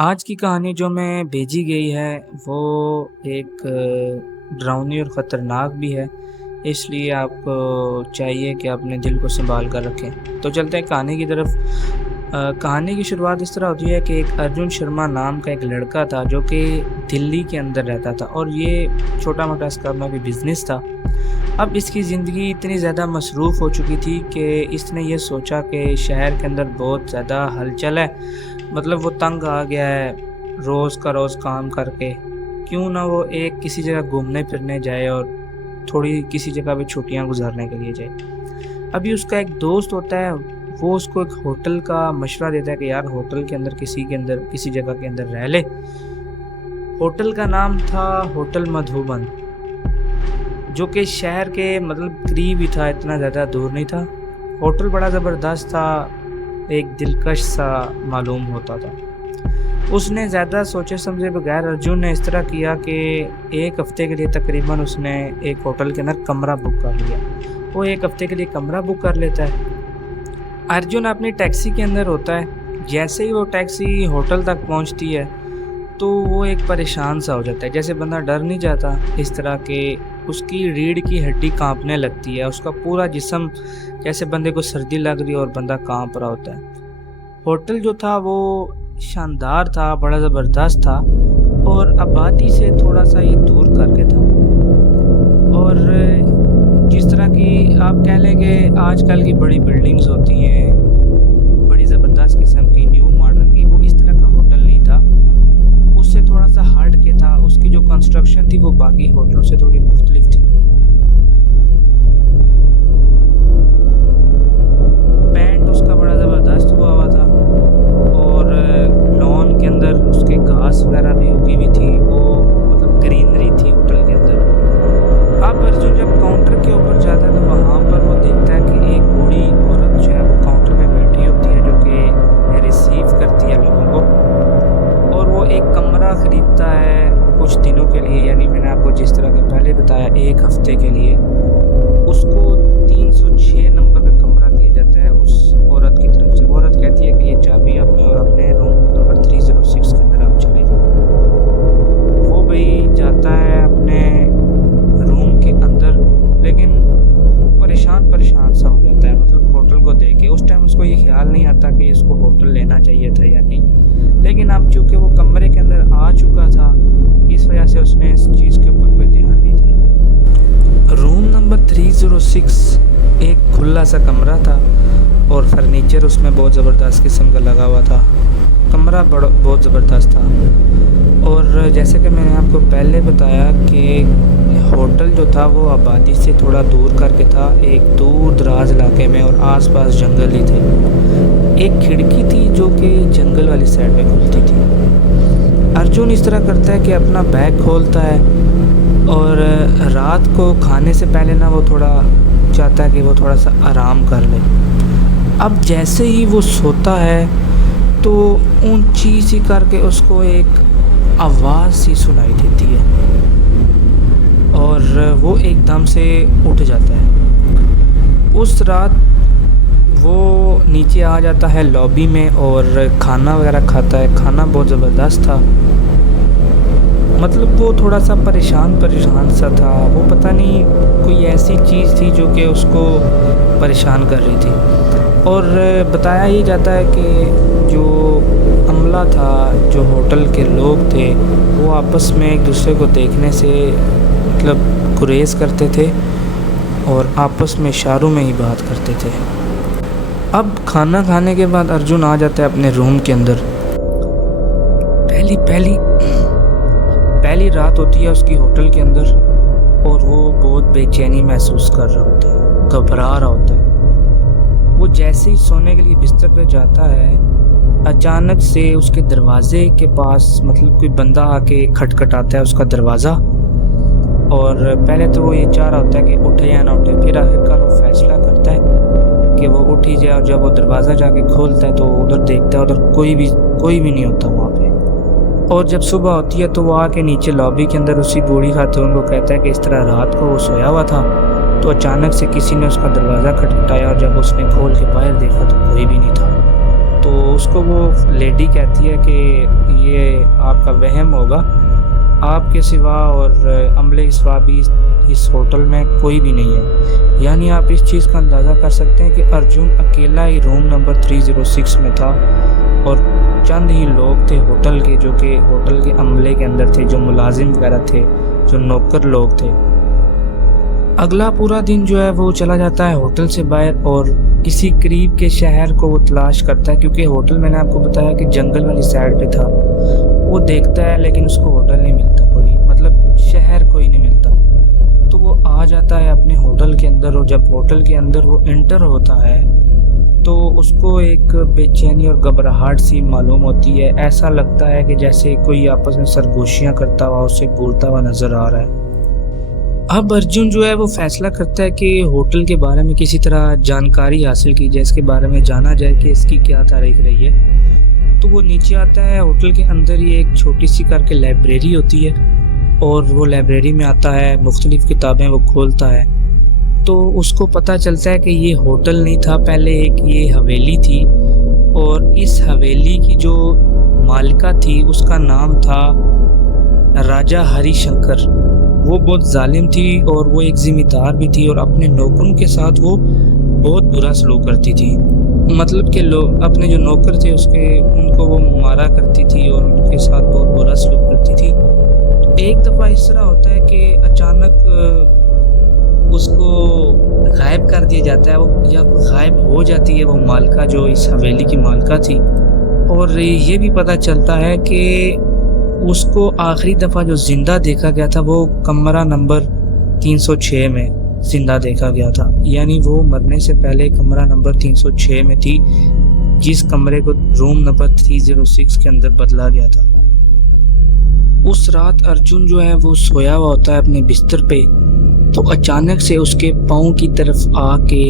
आज की कहानी जो मैं भेजी गई है वो एक डरावनी और ख़तरनाक भी है। इसलिए आपको चाहिए कि अपने दिल को संभाल कर रखें। तो चलते हैं कहानी की तरफ। कहानी की शुरुआत इस तरह होती है कि एक अर्जुन शर्मा नाम का एक लड़का था जो कि दिल्ली के अंदर रहता था और ये छोटा मोटा इसका अपना भी बिज़नेस था। अब इसकी ज़िंदगी इतनी ज़्यादा मसरूफ़ हो चुकी थी कि इसने ये सोचा कि शहर के अंदर बहुत ज़्यादा हलचल है, मतलब वो तंग आ गया है रोज़ का रोज़ काम करके। क्यों ना वो एक किसी जगह घूमने फिरने जाए और थोड़ी किसी जगह पे छुट्टियां गुजारने के लिए जाए। अभी उसका एक दोस्त होता है, वो उसको एक होटल का मशवरा देता है कि यार होटल के अंदर किसी जगह के अंदर रह ले। होटल का नाम था होटल मधुबन, जो कि शहर के मतलब करीब ही था, इतना ज़्यादा दूर नहीं था। होटल बड़ा ज़बरदस्त था, एक दिलकश सा मालूम होता था। उसने ज़्यादा सोचे समझे बगैर अर्जुन ने इस तरह किया कि एक हफ़्ते के लिए तकरीबन उसने एक होटल के अंदर कमरा बुक कर लिया। वो एक हफ़्ते के लिए कमरा बुक कर लेता है। अर्जुन अपनी टैक्सी के अंदर होता है। जैसे ही वो टैक्सी होटल तक पहुंचती है तो वो एक परेशान सा हो जाता है। जैसे बंदा डर नहीं जाता, इस तरह के उसकी रीढ़ की हड्डी कांपने लगती है, उसका पूरा जिस्म जैसे बंदे को सर्दी लग रही है और बंदा कांप रहा होता है। होटल जो था वो शानदार था, बड़ा ज़बरदस्त था और आबादी से थोड़ा सा ये दूर करके था। और जिस तरह की आप कह लें कि आजकल की बड़ी बिल्डिंग्स होती हैं, बड़ी ज़बरदस्त किस्म की न्यू मॉडर्न की, वो इस तरह का होटल नहीं था। उससे थोड़ा सा हट के था। उसकी जो कंस्ट्रक्शन थी वो बाकी होटलों से थोड़ी मुख्तलिफ थी। पेंट उसका बड़ा ज़बरदस्त हुआ हुआ था और लॉन के अंदर उसके घास वगैरह भी उगी हुई थी, वो मतलब ग्रीनरी थी होटल के अंदर। अब अर्जुन जब काउंटर के ऊपर जाता है तो वहाँ पर वो देखता है कि एक बूढ़ी औरत जो है वो काउंटर पे बैठी होती है, जो कि रिसीव करती है लोगों को। और वो एक कमरा ख़रीदता है कुछ दिनों के लिए, यानी मैंने आपको जिस तरह के पहले बताया एक हफ़्ते के लिए। उसको 306 नंबर का कमरा दिया जाता है उस औरत की तरफ से। वो औरत कहती है कि ये चाबी अपने और अपने रूम नंबर 306 के अंदर आप चले जाओ। वो भाई जाता है अपने रूम के अंदर, लेकिन परेशान सा हो जाता है, मतलब होटल को देख के। उस टाइम उसको ये ख्याल नहीं आता कि इसको होटल लेना चाहिए था या नहीं, लेकिन अब चूँकि वो कमरे के अंदर आ चुका था, इस वजह से उसने इस चीज़ के ऊपर कोई ध्यान नहीं दिया। रूम नंबर 306 एक खुला सा कमरा था और फर्नीचर उसमें बहुत ज़बरदस्त किस्म का लगा हुआ था। कमरा बहुत ज़बरदस्त था। और जैसे कि मैंने आपको पहले बताया कि होटल जो था वो आबादी से थोड़ा दूर करके था, एक दूर दराज इलाके में, और आसपास जंगल ही थे। एक खिड़की थी जो कि जंगल वाली साइड में खुलती थी। अर्जुन इस तरह करता है कि अपना बैग खोलता है और रात को खाने से पहले ना वो थोड़ा चाहता है कि वो थोड़ा सा आराम कर ले। अब जैसे ही वो सोता है तो ऊंची सी करके उसको एक आवाज़ सी सुनाई देती है और वो एकदम से उठ जाता है। उस रात वो नीचे आ जाता है लॉबी में और खाना वगैरह खाता है। खाना बहुत ज़बरदस्त था, मतलब वो थोड़ा सा परेशान सा था। वो पता नहीं कोई ऐसी चीज़ थी जो कि उसको परेशान कर रही थी। और बताया ये जाता है कि जो अमला था, जो होटल के लोग थे, वो आपस में एक दूसरे को देखने से मतलब गुरेज करते थे और आपस में इशारों में ही बात करते थे। अब खाना खाने के बाद अर्जुन आ जाता है अपने रूम के अंदर। पहली रात होती है उसकी होटल के अंदर और वो बहुत बेचैनी महसूस कर रहा होता है, घबरा रहा होता है। वो जैसे ही सोने के लिए बिस्तर पर जाता है, अचानक से उसके दरवाजे के पास मतलब कोई बंदा आके खटखटाता है उसका दरवाज़ा। और पहले तो वो ये चाह रहा होता है कि उठे या ना उठे, फिर आखिरकार वो फैसला करता है कि वो उठ ही जाए। और जब वो दरवाज़ा जाके खोलता है तो उधर देखता है, उधर कोई भी नहीं होता वहाँ पे। और जब सुबह होती है तो वो आके नीचे लॉबी के अंदर उसी बूढ़ी खातून को कहता है कि इस तरह रात को वो सोया हुआ था तो अचानक से किसी ने उसका दरवाज़ा खटखटाया और जब उसने खोल के बाहर देखा तो कोई भी नहीं था। तो उसको वो लेडी कहती है कि ये आपका वहम होगा, आपके सिवा और अमले के सिवा भी इस होटल में कोई भी नहीं है। यानी आप इस चीज़ का अंदाज़ा कर सकते हैं कि अर्जुन अकेला ही रूम नंबर 306 में था और चंद ही लोग थे होटल के, जो कि होटल के अमले के अंदर थे, जो मुलाजिम वगैरह थे, जो नौकर लोग थे। अगला पूरा दिन जो है वो चला जाता है होटल से बाहर और किसी करीब के शहर को वो तलाश करता है, क्योंकि होटल मैंने आपको बताया कि जंगल वाली साइड पे था। वो देखता है लेकिन उसको होटल नहीं मिलता, कोई मतलब शहर कोई नहीं मिलता। तो वो आ जाता है अपने होटल के अंदर और जब होटल के अंदर वो एंटर होता है तो उसको एक बेचैनी और घबराहट सी मालूम होती है। ऐसा लगता है कि जैसे कोई आपस में सरगोशियां करता हुआ उससे बोलता हुआ नजर आ रहा है। अब अर्जुन जो है वो फैसला करता है कि होटल के बारे में किसी तरह जानकारी हासिल की जाए, इसके बारे में जाना जाए कि इसकी क्या तारीख रही है। तो वो नीचे आता है, होटल के अंदर ही एक छोटी सी करके लाइब्रेरी होती है और वो लाइब्रेरी में आता है, मुख्तलिफ किताबें वो खोलता है। तो उसको पता चलता है कि ये होटल नहीं था, पहले एक ये हवेली थी और इस हवेली की जो मालिका थी उसका नाम था राजा हरिशंकर। वो बहुत जालिम थी और वो एक जिम्मेदार भी थी और अपने नौकरों के साथ वो बहुत बुरा सलूक करती थी। मतलब कि लोग अपने जो नौकर थे उनको वो मारा करती थी और उनके साथ बहुत बुरा सलूक करती थी। तो एक दफ़ा इस तरह होता है कि अचानक उसको गायब कर दिया जाता है, वो या गायब हो जाती है वो मालिका जो इस हवेली की मालिका थी। और ये भी पता चलता है कि उसको आखिरी दफ़ा जो जिंदा देखा गया था वो कमरा नंबर 306 में जिंदा देखा गया था। यानी वो मरने से पहले कमरा नंबर 306 में थी, जिस कमरे को रूम नंबर 306 के अंदर बदला गया था। उस रात अर्जुन जो है वो सोया हुआ होता है अपने बिस्तर पे, तो अचानक से उसके पाँव की तरफ आके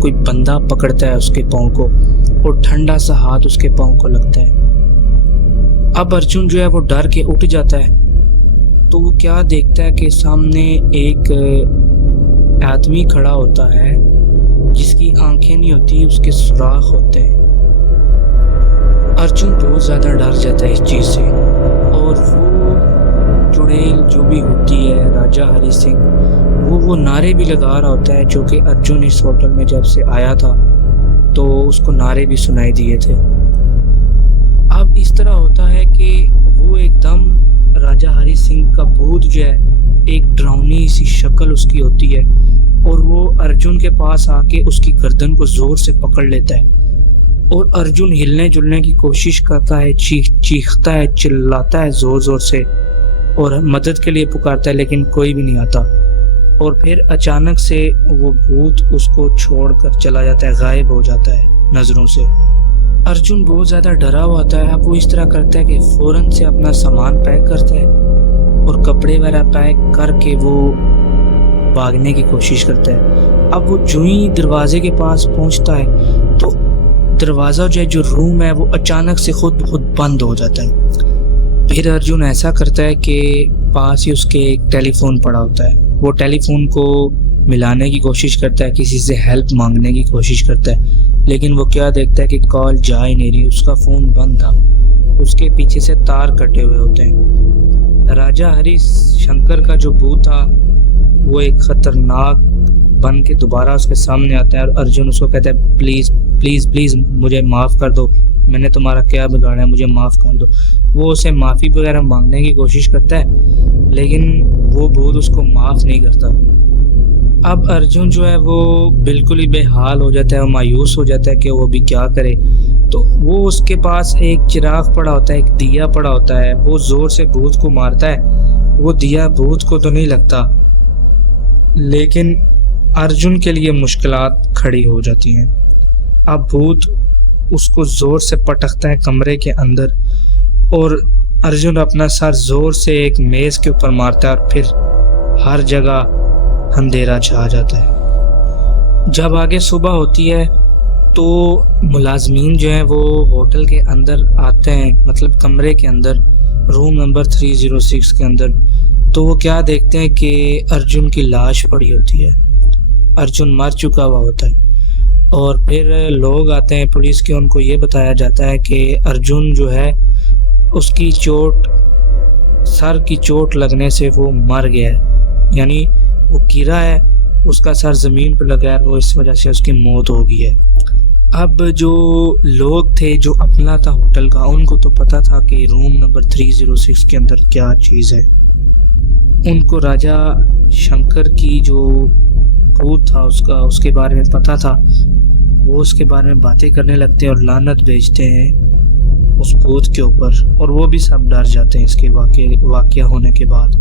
कोई बंदा पकड़ता है उसके पाँव को और ठंडा सा हाथ उसके पाँव को लगता है। अब अर्जुन जो है वो डर के उठ जाता है, तो वो क्या देखता है कि सामने एक आदमी खड़ा होता है जिसकी आंखें नहीं होती, उसके सुराख होते हैं। अर्जुन बहुत ज़्यादा डर जाता है इस चीज़ से और वो चुड़ैल जो भी होती है राजा हरि सिंह, वो नारे भी लगा रहा होता है, जो कि अर्जुन इस होटल में जब से आया था तो उसको नारे भी सुनाई दिए थे। अब इस तरह होता है कि वो एकदम राजा हरि सिंह का भूत जो है, एक डरावनी सी शक्ल उसकी होती है और वो अर्जुन के पास आके उसकी गर्दन को जोर से पकड़ लेता है और अर्जुन हिलने जुलने की कोशिश करता है, चीखता है, चिल्लाता है जोर जोर से और मदद के लिए पुकारता है, लेकिन कोई भी नहीं आता। और फिर अचानक से वो भूत उसको छोड़कर चला जाता है, गायब हो जाता है नजरों से। अर्जुन बहुत ज़्यादा डरा हुआ होता है। अब वो इस तरह करता है कि फ़ौरन से अपना सामान पैक करता है और कपड़े वगैरह पैक करके वो भागने की कोशिश करता है। अब वो जो ही दरवाजे के पास पहुंचता है तो दरवाज़ा जो रूम है वो अचानक से खुद बंद हो जाता है। फिर अर्जुन ऐसा करता है कि पास ही उसके एक टेलीफोन पड़ा होता है, वो टेलीफोन को मिलाने की कोशिश करता है, किसी से हेल्प मांगने की कोशिश करता है, लेकिन वो क्या देखता है कि कॉल जा ही नहीं रही, उसका फ़ोन बंद था, उसके पीछे से तार कटे हुए होते हैं। राजा हरि शंकर का जो भूत था वो एक ख़तरनाक बन के दोबारा उसके सामने आता है और अर्जुन उसको कहता है प्लीज़ प्लीज़ प्लीज़ मुझे माफ़ कर दो, मैंने तुम्हारा क्या बिगाड़ा है, मुझे माफ़ कर दो। वो उसे माफ़ी वगैरह मांगने की कोशिश करता है लेकिन वो भूत उसको माफ़ नहीं करता। अब अर्जुन जो है वो बिल्कुल ही बेहाल हो जाता है, वो मायूस हो जाता है कि वो भी क्या करे। तो वो उसके पास एक चिराग पड़ा होता है, एक दिया पड़ा होता है, वो ज़ोर से भूत को मारता है। वो दिया भूत को तो नहीं लगता, लेकिन अर्जुन के लिए मुश्किलात खड़ी हो जाती हैं। अब भूत उसको ज़ोर से पटकता है कमरे के अंदर और अर्जुन अपना सर ज़ोर से एक मेज़ के ऊपर मारता है और फिर हर जगह अंधेरा छा जाता है। जब आगे सुबह होती है तो मुलाजमीन जो हैं वो होटल के अंदर आते हैं, मतलब कमरे के अंदर, रूम नंबर 306 के अंदर। तो वो क्या देखते हैं कि अर्जुन की लाश पड़ी होती है, अर्जुन मर चुका हुआ होता है। और फिर लोग आते हैं पुलिस के, उनको ये बताया जाता है कि अर्जुन जो है उसकी चोट, सर की चोट लगने से वो मर गया है, यानी वो गिरा है, उसका सर ज़मीन पर लगा है, वो इस वजह से उसकी मौत हो गई है। अब जो लोग थे जो अमला था होटल का, उनको तो पता था कि रूम नंबर 306 के अंदर क्या चीज़ है। उनको राजा शंकर की जो भूत था उसके बारे में पता था। वो उसके बारे में बातें करने लगते हैं और लानत भेजते हैं उस भूत के ऊपर, और वो भी सब डर जाते हैं इसके वाक़या होने के बाद।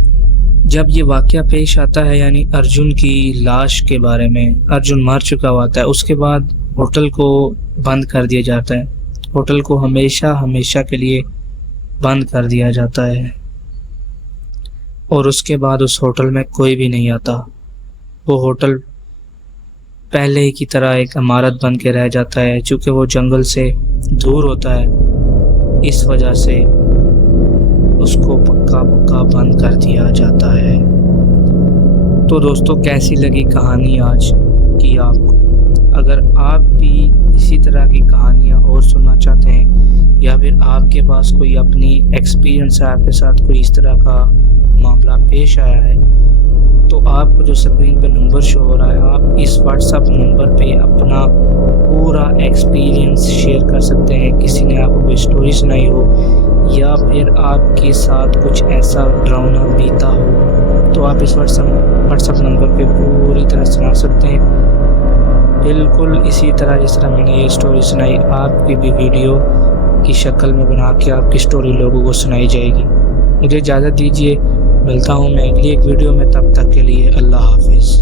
जब ये वाक़या पेश आता है, यानी अर्जुन की लाश के बारे में, अर्जुन मर चुका होता है, उसके बाद होटल को बंद कर दिया जाता है। होटल को हमेशा हमेशा के लिए बंद कर दिया जाता है और उसके बाद उस होटल में कोई भी नहीं आता। वो होटल पहले की तरह एक इमारत बन के रह जाता है, चूँकि वो जंगल से दूर होता है, इस वजह से उसको पक्का पक्का बंद कर दिया जाता है। तो दोस्तों, कैसी लगी कहानी आज की आपको? अगर आप भी इसी तरह की कहानियाँ और सुनना चाहते हैं, या फिर आपके पास कोई अपनी एक्सपीरियंस है, आपके साथ कोई इस तरह का मामला पेश आया है, तो आपको जो स्क्रीन पे नंबर शो हो रहा है, आप इस व्हाट्सएप नंबर पे अपना पूरा एक्सपीरियंस शेयर कर सकते हैं। किसी ने आपको कोई स्टोरी सुनाई हो, या फिर आपके साथ कुछ ऐसा डरावना बीता हो, तो आप इस व्हाट्सएप नंबर पे पूरी तरह सुना सकते हैं, बिल्कुल इसी तरह जिस तरह मैंने ये स्टोरी सुनाई। आपकी भी वीडियो की शक्ल में बना के आपकी स्टोरी लोगों को सुनाई जाएगी। मुझे इजाज़त दीजिए, मिलता हूँ मैं अगली एक वीडियो में, तब तक के लिए अल्लाह हाफिज़।